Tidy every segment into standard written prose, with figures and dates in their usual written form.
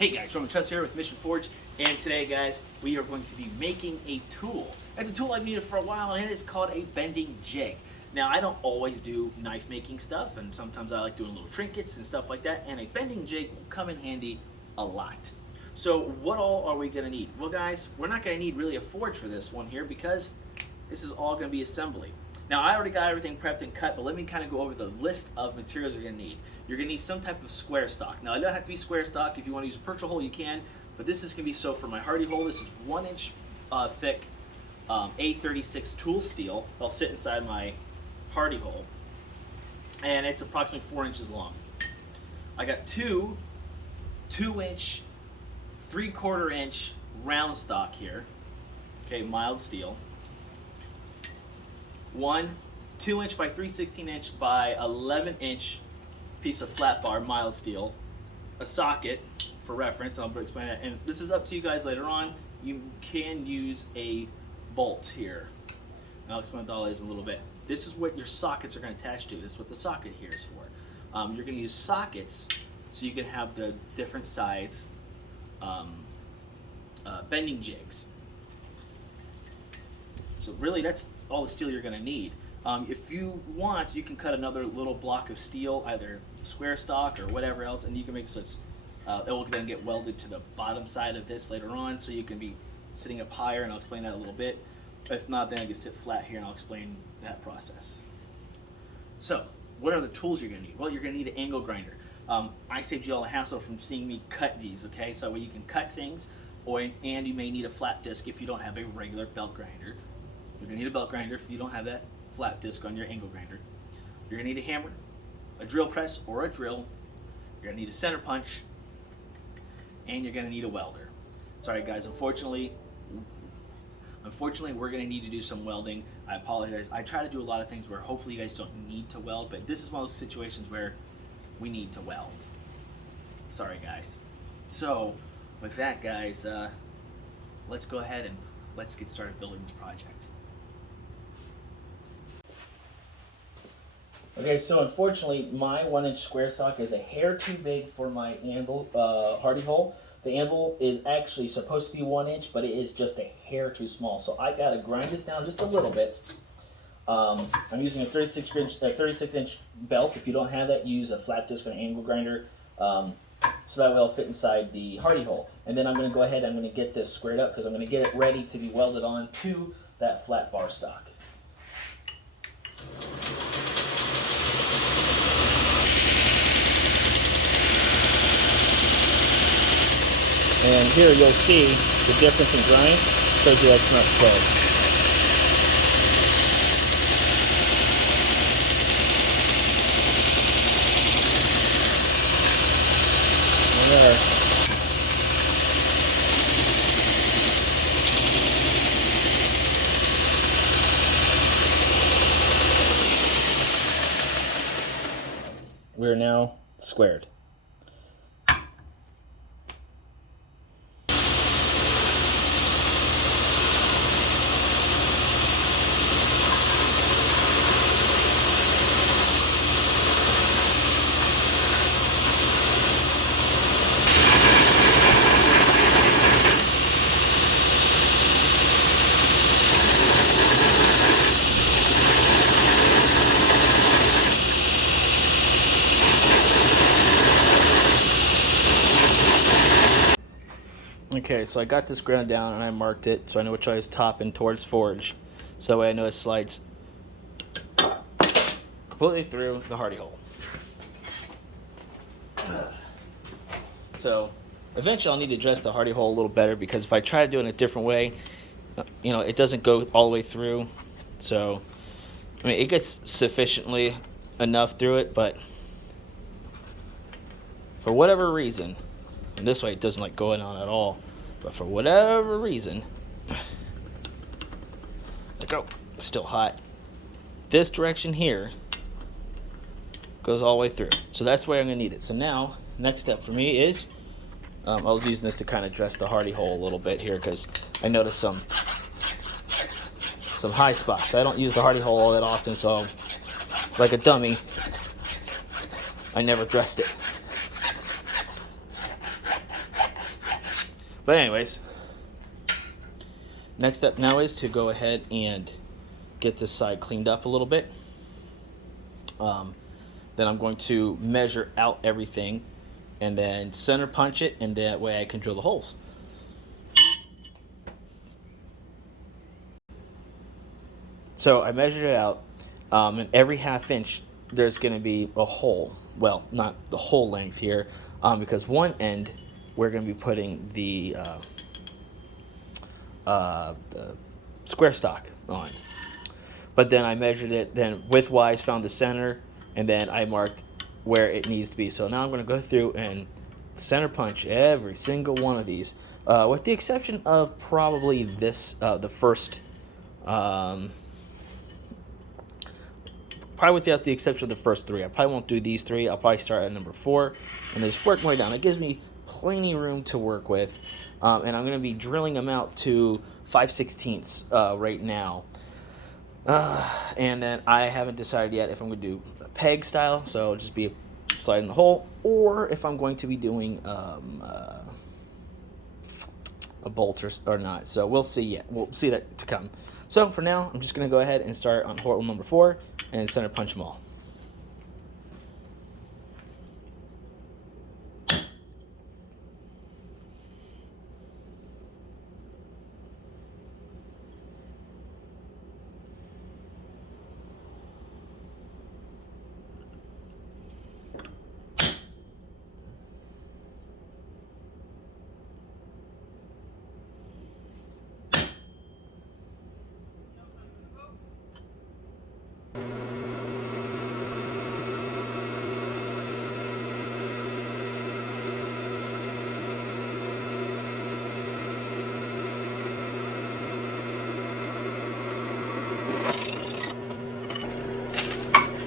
Hey guys, Roman Trust here with Mission Forge, and today guys, we are going to be making a tool. It's a tool I've needed for a while, and it is called a bending jig. Now I don't always do knife making stuff, and sometimes I like doing little trinkets and stuff like that, and a bending jig will come in handy a lot. So what all are we going to need? Well guys, we're not going to need really a forge for this one here because this is all going to be assembly. Now I already got everything prepped and cut, but let me kind of go over the list of materials you're going to need. You're going to need some type of square stock. Now it doesn't have to be square stock. If you want to use a Perch hole, you can, but this is going to be, so for my hardy hole, this is 1 inch thick A36 tool steel. They'll sit inside my hardy hole, and it's approximately 4 inches long. I got two 2-inch 3/4 inch round stock here, okay, mild steel. One 2-inch by 3/16 inch by 11 inch piece of flat bar mild steel, a socket for reference. I'll explain that, and this is up to you guys later on. You can use a bolt here, and I'll explain what all is in a little bit. This is what your sockets are going to attach to. This is what the socket here is for. You're going to use sockets so you can have the different size bending jigs. So really that's all the steel you're going to need. If you want, you can cut another little block of steel, either square stock or whatever else, and you can make so it's, it will then get welded to the bottom side of this later on, so you can be sitting up higher, and I'll explain that a little bit. If not, then I can sit flat here and I'll explain that process. So what are the tools you're going to need? Well, you're going to need an angle grinder. I saved you all the hassle from seeing me cut these, okay? So you can cut things, and you may need a flat disc if you don't have a regular belt grinder. You're going to need a belt grinder if you don't have that flat disc on your angle grinder. You're going to need a hammer, a drill press or a drill. You're going to need a center punch, and you're going to need a welder. Sorry guys, unfortunately we're going to need to do some welding. I apologize. I try to do a lot of things where hopefully you guys don't need to weld, but this is one of those situations where we need to weld. Sorry guys. So with that guys, let's go ahead and let's get started building this project. Okay, so unfortunately my 1-inch square stock is a hair too big for my anvil hardy hole. The anvil is actually supposed to be 1 inch, but it is just a hair too small. So I gotta grind this down just a little bit. I'm using a 36 inch belt. If you don't have that, use a flat disc or an angle grinder, so that way it'll fit inside the hardy hole. And then I'm going to go ahead and I'm going to get this squared up because I'm going to get it ready to be welded on to that flat bar stock. And here you'll see the difference in grind. Shows you that's not slow. There. We're now squared. Okay, so I got this ground down and I marked it so I know which way is topping towards forge. So that way I know it slides completely through the hardy hole. So eventually I'll need to address the hardy hole a little better because if I try to do it in a different way, you know, it doesn't go all the way through. So, I mean, it gets sufficiently enough through it, but for whatever reason, and this way it doesn't like going on at all, but for whatever reason, it's still hot. This direction here goes all the way through, so that's where I'm gonna need it. So now next step for me is I was using this to kind of dress the hardy hole a little bit here because I noticed some high spots. I don't use the hardy hole all that often, so like a dummy, I never dressed it. But anyways, next step now is to go ahead and get this side cleaned up a little bit. Then I'm going to measure out everything and then center punch it, and that way I can drill the holes. So I measured it out, and every half inch there's going to be a hole. Well, not the whole length here, because one end we're going to be putting the square stock on. But then I measured it, then width-wise found the center, and then I marked where it needs to be. So now I'm going to go through and center punch every single one of these, with the exception of probably this, the first, probably without the exception of the first three. I probably won't do these three. I'll probably start at number 4 and just work my way down. It gives me plenty of room to work with, and I'm going to be drilling them out to 5/16 right now. And then I haven't decided yet if I'm going to do a peg style, so just be sliding the hole, or if I'm going to be doing a bolt or not. So we'll see yet. We'll see that to come. So for now, I'm just going to go ahead and start on hole number 4 and center punch them all.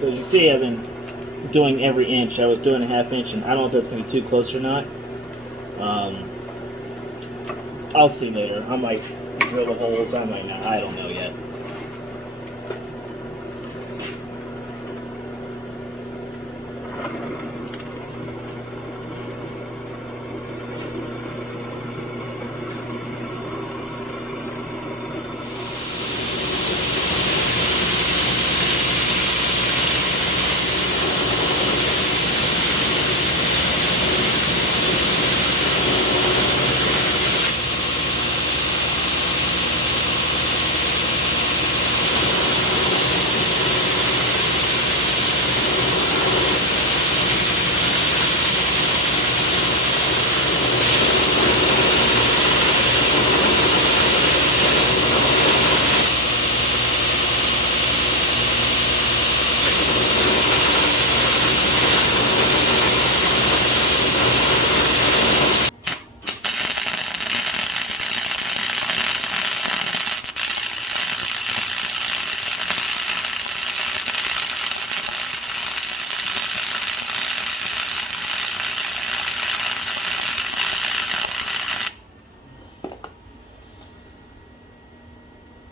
So as you see, I've been doing every inch. I was doing a half inch, and I don't know if that's going to be too close or not. I'll see later. I might drill the holes, I might not. I don't know yet.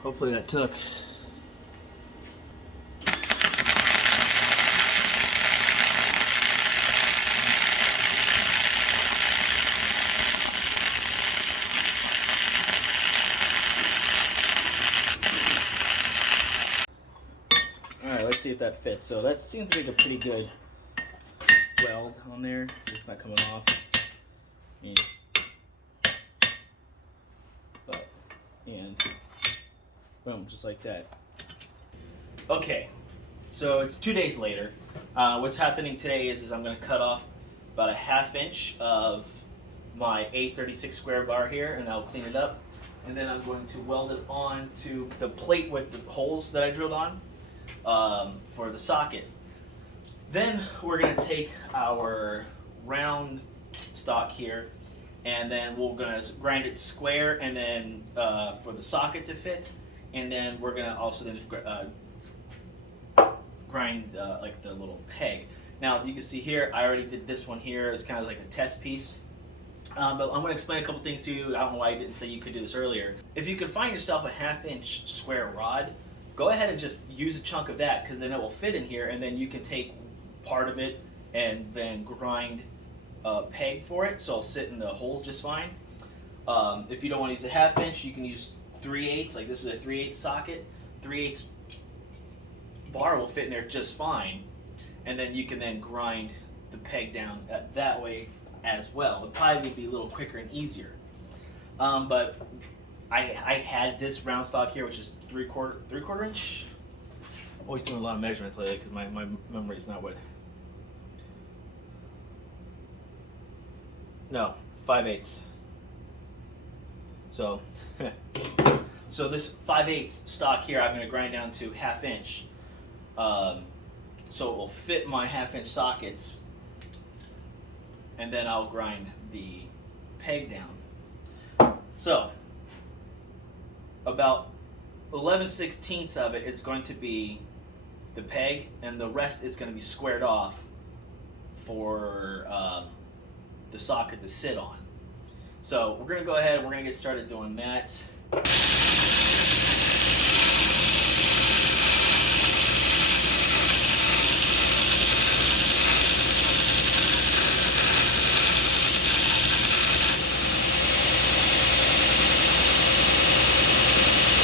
Hopefully that took. Alright, let's see if that fits. So that seems to make a pretty good weld on there. It's not coming off. And boom, just like that. Okay, so it's 2 days later. What's happening today is I'm going to cut off about a half inch of my A36 square bar here, and I'll clean it up. And then I'm going to weld it on to the plate with the holes that I drilled on for the socket. Then we're going to take our round stock here, and then we're going to grind it square, and then for the socket to fit, and then we're going to also then grind like the little peg. Now you can see here, I already did this one here. It's kind of like a test piece. But I'm going to explain a couple things to you. I don't know why I didn't say you could do this earlier. If you can find yourself a half-inch square rod, go ahead and just use a chunk of that, because then it will fit in here, and then you can take part of it and then grind a peg for it, so it'll sit in the holes just fine. If you don't want to use a 1/2 inch, you can use 3/8. Like this is a 3/8 socket. 3/8 bar will fit in there just fine. And then you can then grind the peg down that way as well. It'll probably be a little quicker and easier. But I had this round stock here, which is 3/4 inch. I'm always doing a lot of measurements lately because my memory is not what. No, 5/8. So, so this 5/8 stock here, I'm going to grind down to 1/2 inch. So it will fit my 1/2 inch sockets, and then I'll grind the peg down. So about 11/16 of it is going to be the peg, and the rest is going to be squared off for the socket to sit on. So we're going to go ahead and we're going to get started doing that.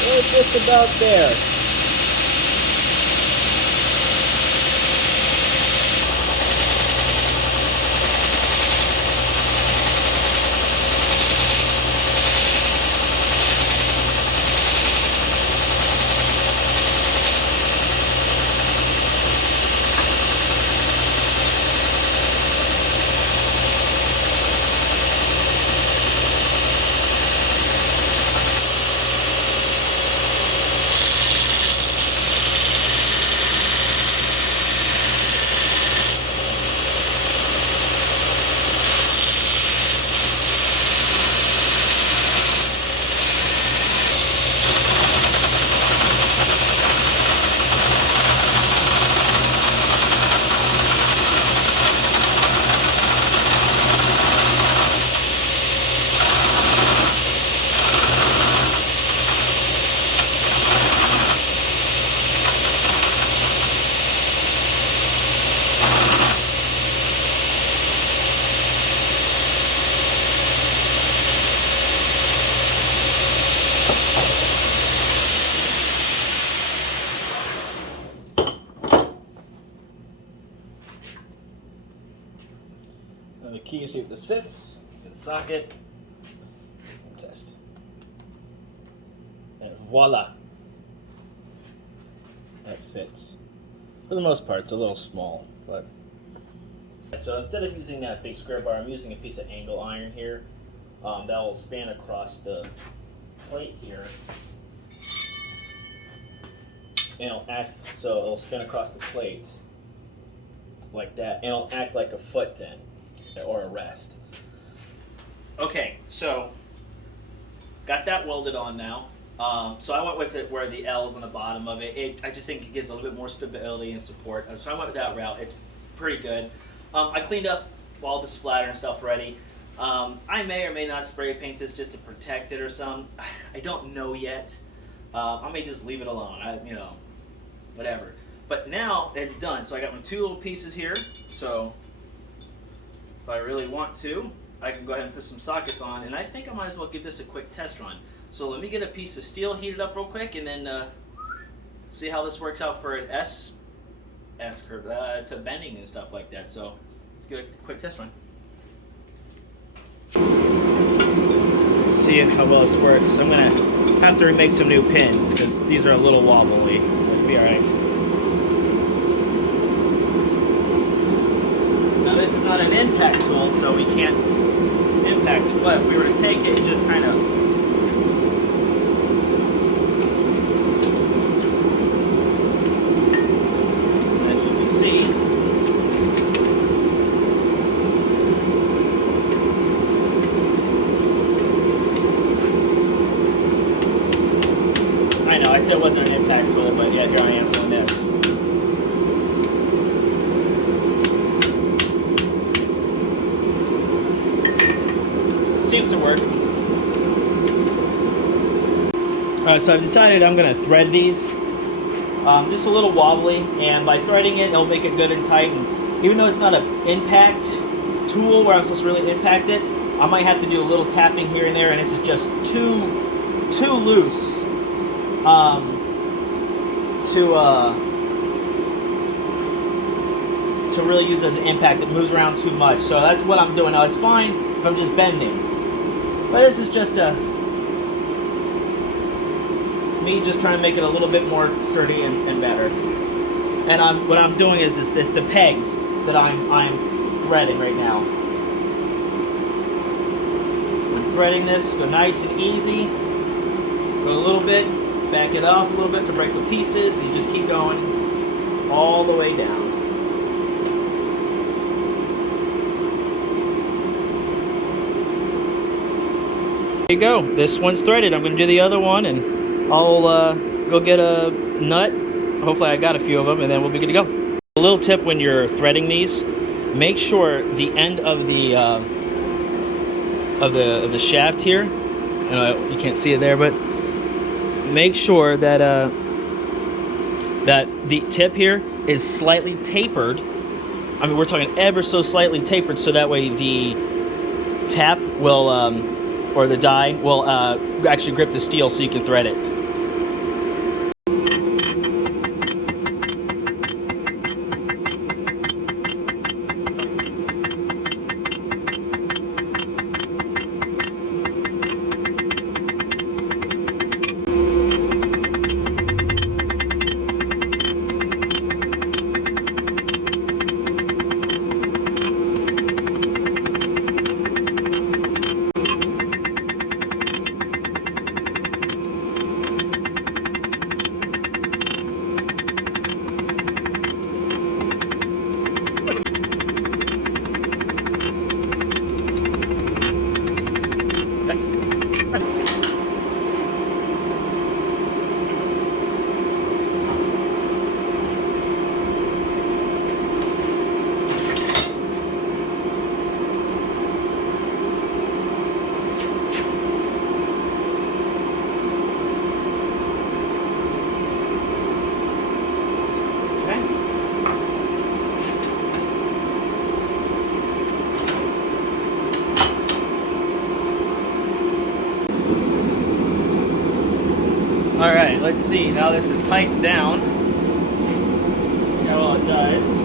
We're just about there. The key, see if this fits. Get the socket. Test. And voila. That fits. For the most part, it's a little small, but. So instead of using that big square bar, I'm using a piece of angle iron here. That will span across the plate here. And it'll act, so it'll spin across the plate like that, and it'll act like a foot then, or a rest. Okay, so got that welded on now. So I went with it where the L's on the bottom of it. I just think it gives a little bit more stability and support. So I went with that route. It's pretty good. I cleaned up all the splatter and stuff already. I may or may not spray paint this just to protect it or something. I don't know yet. I may just leave it alone. Whatever. But now it's done. So I got my two little pieces here. So if I really want to, I can go ahead and put some sockets on, and I think I might as well give this a quick test run. So let me get a piece of steel heated up real quick, and then see how this works out for an S curve to bending and stuff like that. So let's get a quick test run. Let's see how well this works. I'm gonna have to remake some new pins because these are a little wobbly. It'll be all right. This is not an impact tool, so we can't impact it, but if we were to take it and just kind of and you can see I know I said it wasn't an impact tool, but yeah, here I am doing this. Seems to work. Alright, so I've decided I'm going to thread these. Just a little wobbly, and by threading it, it'll make it good and tight. And even though it's not an impact tool where I'm supposed to really impact it, I might have to do a little tapping here and there, and this is just too loose to really use as an impact. It moves around too much, so that's what I'm doing now. It's fine if I'm just bending, but this is just me just trying to make it a little bit more sturdy and better. And what I'm doing is the pegs that I'm threading right now. I'm threading this, go nice and easy. Go a little bit, back it off a little bit to break the pieces, and you just keep going all the way down. There you go. This one's threaded. I'm going to do the other one, and I'll go get a nut. Hopefully I got a few of them, and then we'll be good to go. A little tip when you're threading these, make sure the end of the shaft here, you can't see it there, but make sure that that the tip here is slightly tapered. I mean, we're talking ever so slightly tapered, so that way the tap will or the die will actually grip the steel so you can thread it. All right, let's see. Now this is tightened down. See how well it does.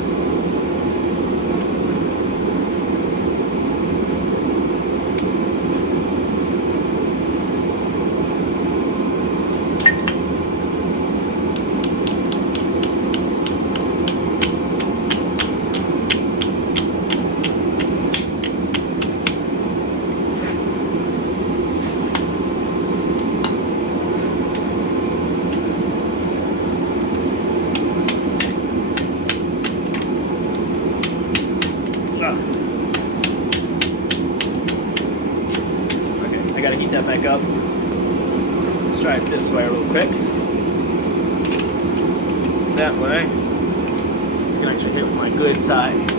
Okay, I gotta heat that back up. Let's try it this way real quick. That way, I can actually hit with my good side.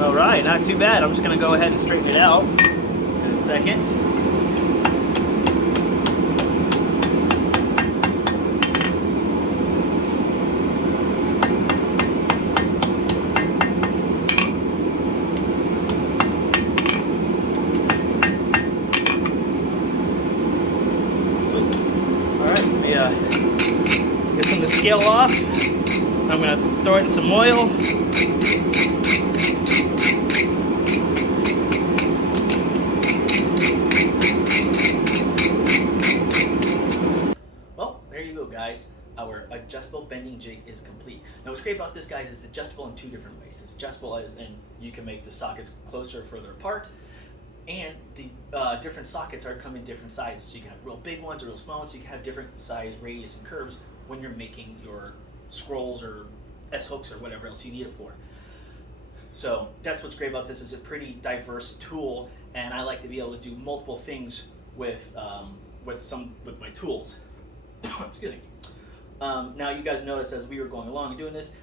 All right, not too bad. I'm just gonna go ahead and straighten it out in a second. All right, let me get some of the scale off. I'm gonna throw it in some oil. Guys, our adjustable bending jig is complete. Now what's great about this, guys, is it's adjustable in two different ways. It's adjustable and you can make the sockets closer or further apart, and the different sockets come in different sizes. So you can have real big ones or real small ones, so you can have different size, radius, and curves when you're making your scrolls or S-hooks or whatever else you need it for. So that's what's great about this. It's a pretty diverse tool, and I like to be able to do multiple things with my tools. Excuse me. Now you guys noticed as we were going along and doing this,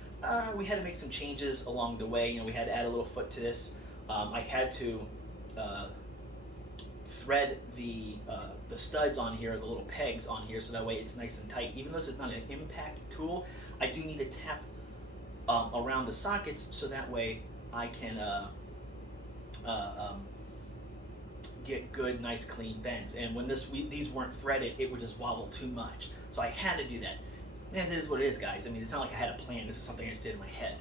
we had to make some changes along the way. You know, we had to add a little foot to this. I had to thread the studs on here, the little pegs on here, so that way it's nice and tight. Even though this is not an impact tool, I do need to tap around the sockets so that way I can get good, nice, clean bends. And when these weren't threaded, it would just wobble too much. So I had to do that. And it is what it is, guys. I mean, it's not like I had a plan. This is something I just did in my head.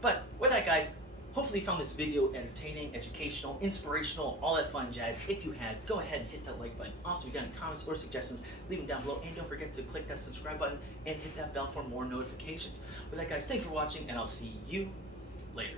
But with that, guys, hopefully you found this video entertaining, educational, inspirational, all that fun jazz. If you have, go ahead and hit that like button. Also, if you got any comments or suggestions, leave them down below. And don't forget to click that subscribe button and hit that bell for more notifications. With that, guys, thanks for watching, and I'll see you later.